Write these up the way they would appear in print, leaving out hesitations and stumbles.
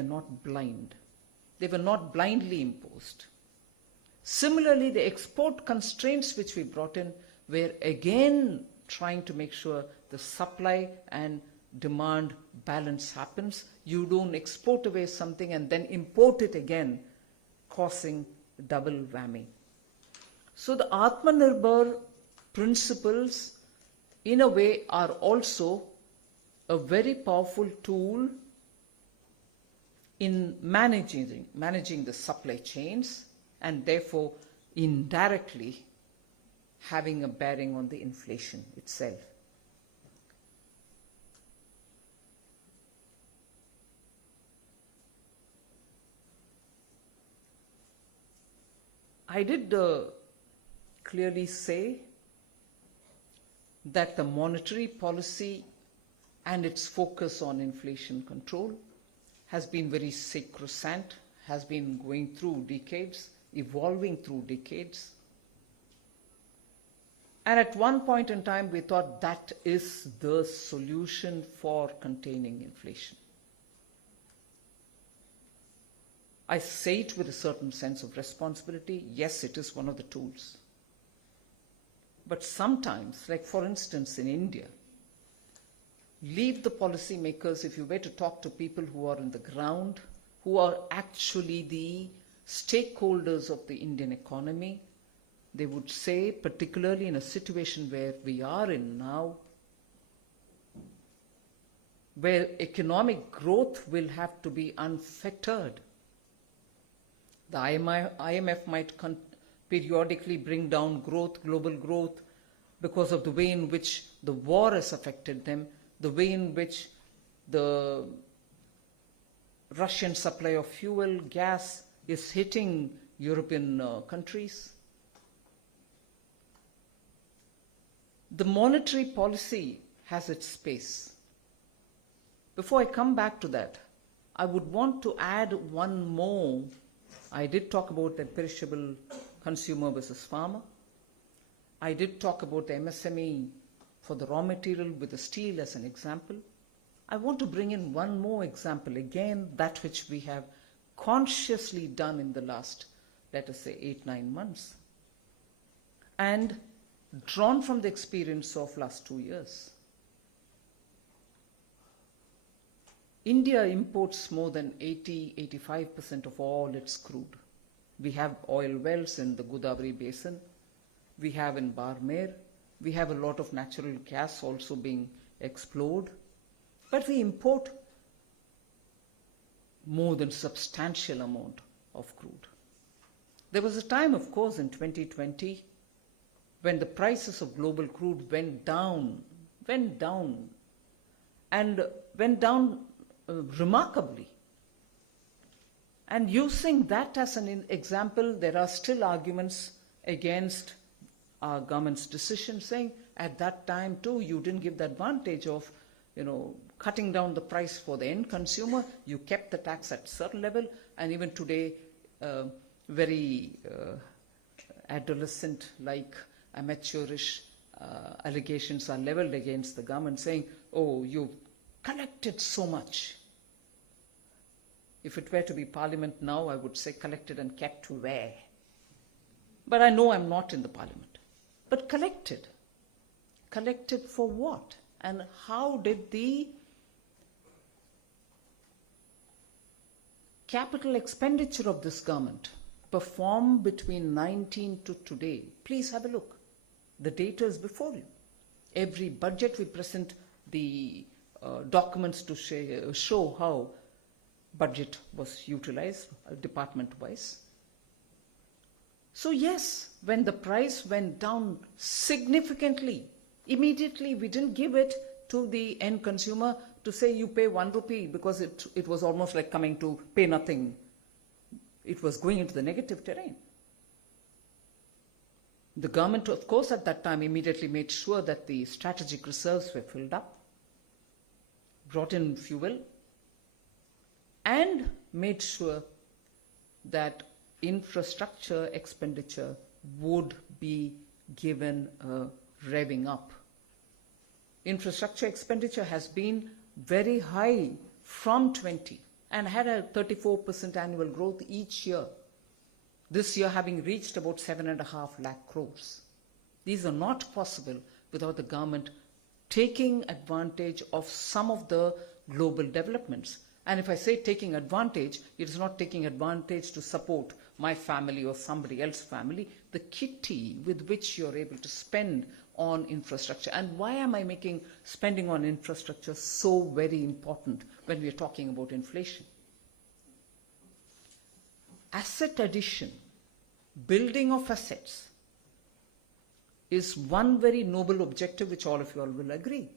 were not blind. They were not blindly imposed. Similarly, the export constraints which we brought in were again trying to make sure the supply and demand balance happens. You don't export away something and then import it again, causing double whammy. So the Atmanirbhar principles, in a way, are also a very powerful tool in managing the supply chains, and therefore indirectly having a bearing on the inflation itself. I did clearly say that the monetary policy and its focus on inflation control has been very sacrosanct, has been going through decades, evolving through decades. And at one point in time, we thought that is the solution for containing inflation. I say it with a certain sense of responsibility. Yes, it is one of the tools. But sometimes, like for instance in India, leave the policymakers, if you were to talk to people who are on the ground, who are actually the stakeholders of the Indian economy, they would say, particularly in a situation where we are in now, where economic growth will have to be unfettered. The IMF might periodically bring down growth, global growth, because of the way in which the war has affected them, the way in which the Russian supply of fuel, gas is hitting European countries. The monetary policy has its space. Before I come back to that, I would want to add one more. I did talk about the perishable consumer versus farmer. I did talk about the MSME for the raw material with the steel as an example. I want to bring in one more example, again, that which we have consciously done in the last, let us say, 8-9 months, and drawn from the experience of last 2 years. India imports more than 80-85% of all its crude. We have oil wells in the Godavari basin. We have in Barmer. We have a lot of natural gas also being explored. But we import more than substantial amount of crude. There was a time, of course, in 2020 when the prices of global crude went down remarkably. And using that as an example, there are still arguments against our government's decision, saying at that time too you didn't give the advantage of cutting down the price for the end consumer. You kept the tax at a certain level, and even today very adolescent-like, amateurish allegations are leveled against the government, saying, oh, you collected so much. If it were to be Parliament now, I would say collected and kept where? But I know I'm not in the Parliament. But collected. Collected for what? And how did the capital expenditure of this government perform between 19 to today? Please have a look. The data is before you. Every budget we present the documents to show how budget was utilized department-wise. So yes, when the price went down significantly, immediately we didn't give it to the end consumer to say you pay 1 rupee, because it was almost like coming to pay nothing. It was going into the negative terrain. The government, of course, at that time immediately made sure that the strategic reserves were filled up, brought in fuel, and made sure that infrastructure expenditure would be given a revving up. Infrastructure expenditure has been very high from 20. and had a 34% annual growth each year. This year having reached about 7.5 lakh crores. These are not possible without the government taking advantage of some of the global developments. And if I say taking advantage, it is not taking advantage to support my family or somebody else's family, the kitty with which you're able to spend on infrastructure. And why am I making spending on infrastructure so very important when we're talking about inflation? Asset addition, building of assets, is one very noble objective which all of you all will agree.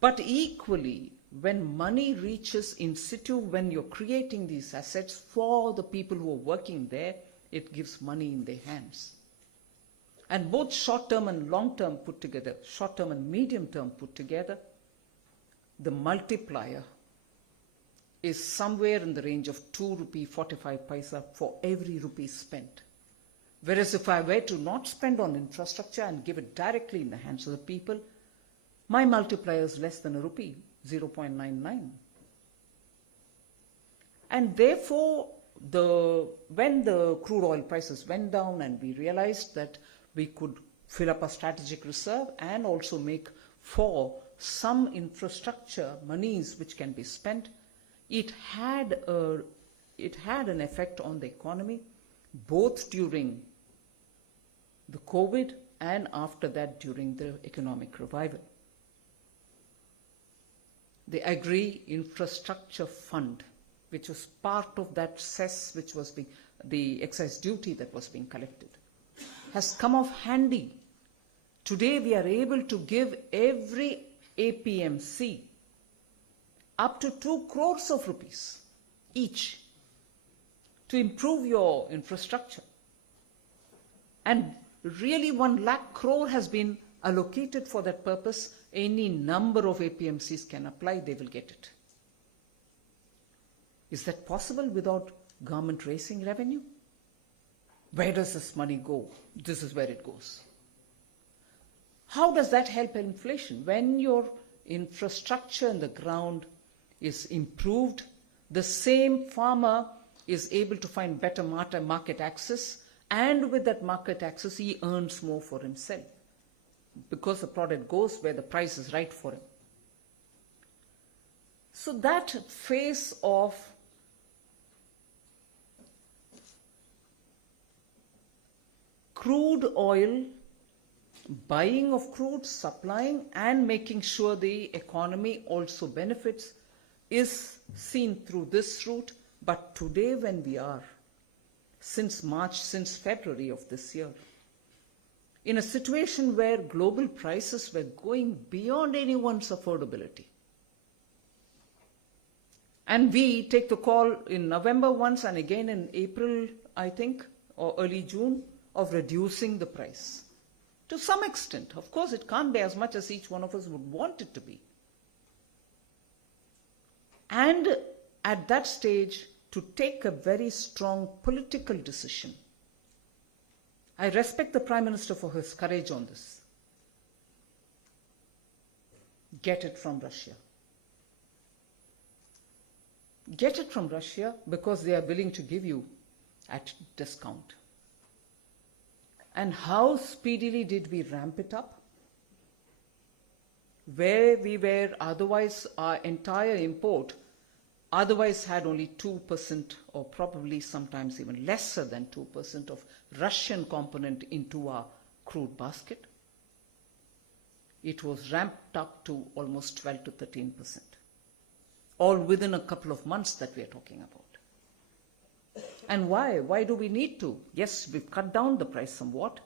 But equally, when money reaches in situ, when you're creating these assets for the people who are working there, it gives money in their hands. And both short-term and long-term put together, short-term and medium-term put together, the multiplier is somewhere in the range of 2 rupee 45 paisa for every rupee spent. Whereas if I were to not spend on infrastructure and give it directly in the hands of the people, my multiplier is less than a rupee, 0.99. And therefore, when the crude oil prices went down and we realized that we could fill up a strategic reserve and also make for some infrastructure monies which can be spent, it had an effect on the economy, both during the COVID and after that during the economic revival. The Agri Infrastructure Fund, which was part of that cess, which was the excise duty that was being collected, has come off handy. Today we are able to give every APMC up to 2 crores of rupees each to improve your infrastructure. And really 1 lakh crore has been allocated for that purpose. Any number of APMCs can apply, they will get it. Is that possible without government raising revenue? Where does this money go? This is where it goes. How does that help inflation? When your infrastructure in the ground is improved, the same farmer is able to find better market access, and with that market access, he earns more for himself because the product goes where the price is right for him. So that phase of crude oil, buying of crude, supplying, and making sure the economy also benefits is seen through this route. But today when we are, since February of this year, in a situation where global prices were going beyond anyone's affordability, and we take the call in November once and again in April, I think, or early June, of reducing the price. To some extent, of course, it can't be as much as each one of us would want it to be. And at that stage, to take a very strong political decision. I respect the Prime Minister for his courage on this. Get it from Russia. Get it from Russia because they are willing to give you at discount. And how speedily did we ramp it up? Where we were otherwise, our entire import otherwise had only 2% or probably sometimes even lesser than 2% of Russian component into our crude basket. It was ramped up to almost 12 to 13%. All within a couple of months that we are talking about. And why? Why do we need to? Yes, we've cut down the price somewhat.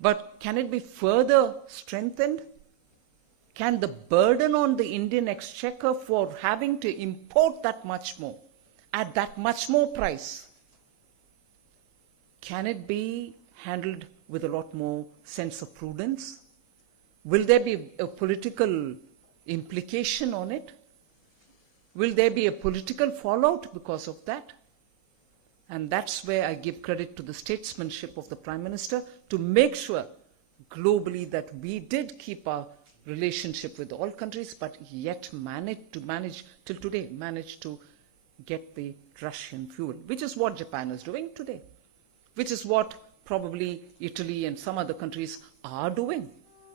But can it be further strengthened? Can the burden on the Indian exchequer for having to import that much more, at that much more price, can it be handled with a lot more sense of prudence? Will there be a political implication on it? Will there be a political fallout because of that? And that's where I give credit to the statesmanship of the Prime Minister to make sure globally that we did keep our relationship with all countries, but yet managed till today, managed to get the Russian fuel, which is what Japan is doing today, which is what probably Italy and some other countries are doing.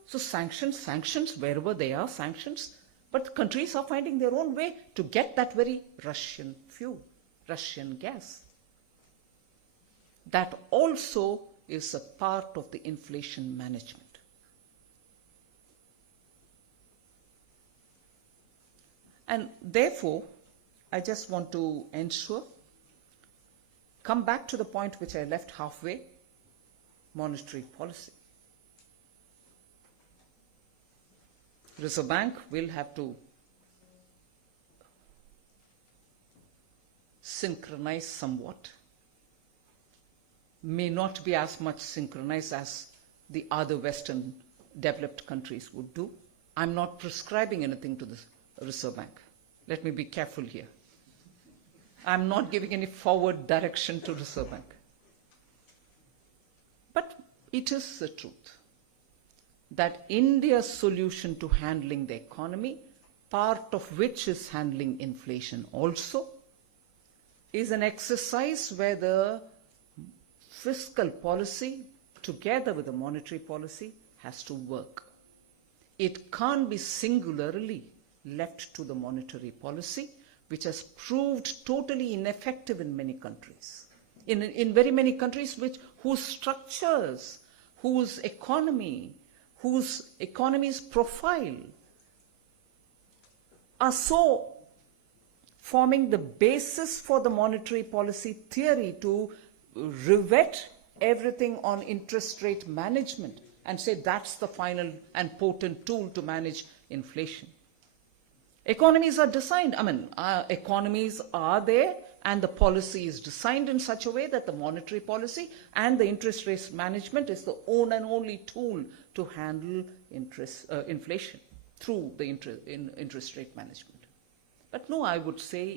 So sanctions, wherever they are, sanctions, but countries are finding their own way to get that very Russian fuel, Russian gas. That also is a part of the inflation management. And therefore, I just want to come back to the point which I left halfway, monetary policy. Reserve Bank will have to synchronize somewhat. May not be as much synchronized as the other Western developed countries would do. I'm not prescribing anything to the Reserve Bank. Let me be careful here. I'm not giving any forward direction to Reserve Bank. But it is the truth that India's solution to handling the economy, part of which is handling inflation also, is an exercise where the fiscal policy, together with the monetary policy, has to work. It can't be singularly left to the monetary policy, which has proved totally ineffective in many countries. In very many countries whose structures, whose economy's profile are so forming the basis for the monetary policy theory to rivet everything on interest rate management and say that's the final and potent tool to manage inflation. Economies are designed, economies are there, and the policy is designed in such a way that the monetary policy and the interest rate management is the only and only tool to handle inflation through the interest rate management. But no, I would say